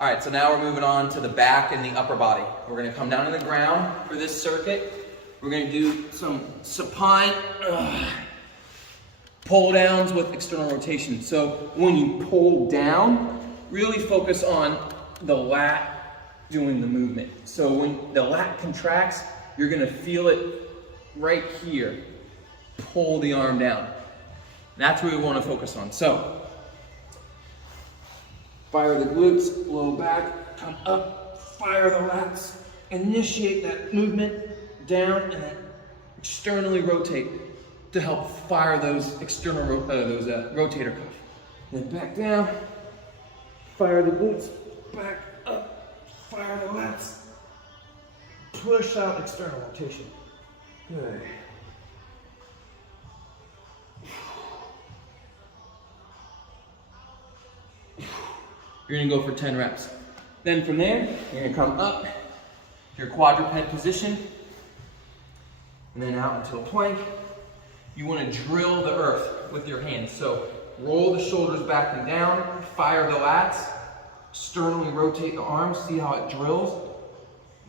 All right, so now we're moving on to the back and the upper body. We're gonna come down to the ground for this circuit. We're gonna do some supine pull downs with external rotation. So when you pull down, really focus on the lat doing the movement. So when the lat contracts, you're gonna feel it right here. Pull the arm down. That's what we wanna focus on. So, fire the glutes, low back, come up, fire the lats, initiate that movement down, and then externally rotate to help fire those external rotator cuff. Then back down, fire the glutes, back up, fire the lats, push out external rotation. Good. You're gonna go for 10 reps. Then from there, you're gonna come up to your quadruped position, and then out into a plank. You wanna drill the earth with your hands. So roll the shoulders back and down, fire the lats, externally rotate the arms, see how it drills.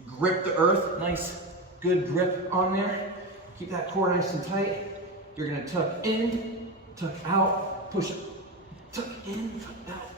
Grip the earth, nice, good grip on there. Keep that core nice and tight. You're gonna tuck in, tuck out, push it. Tuck in, tuck out.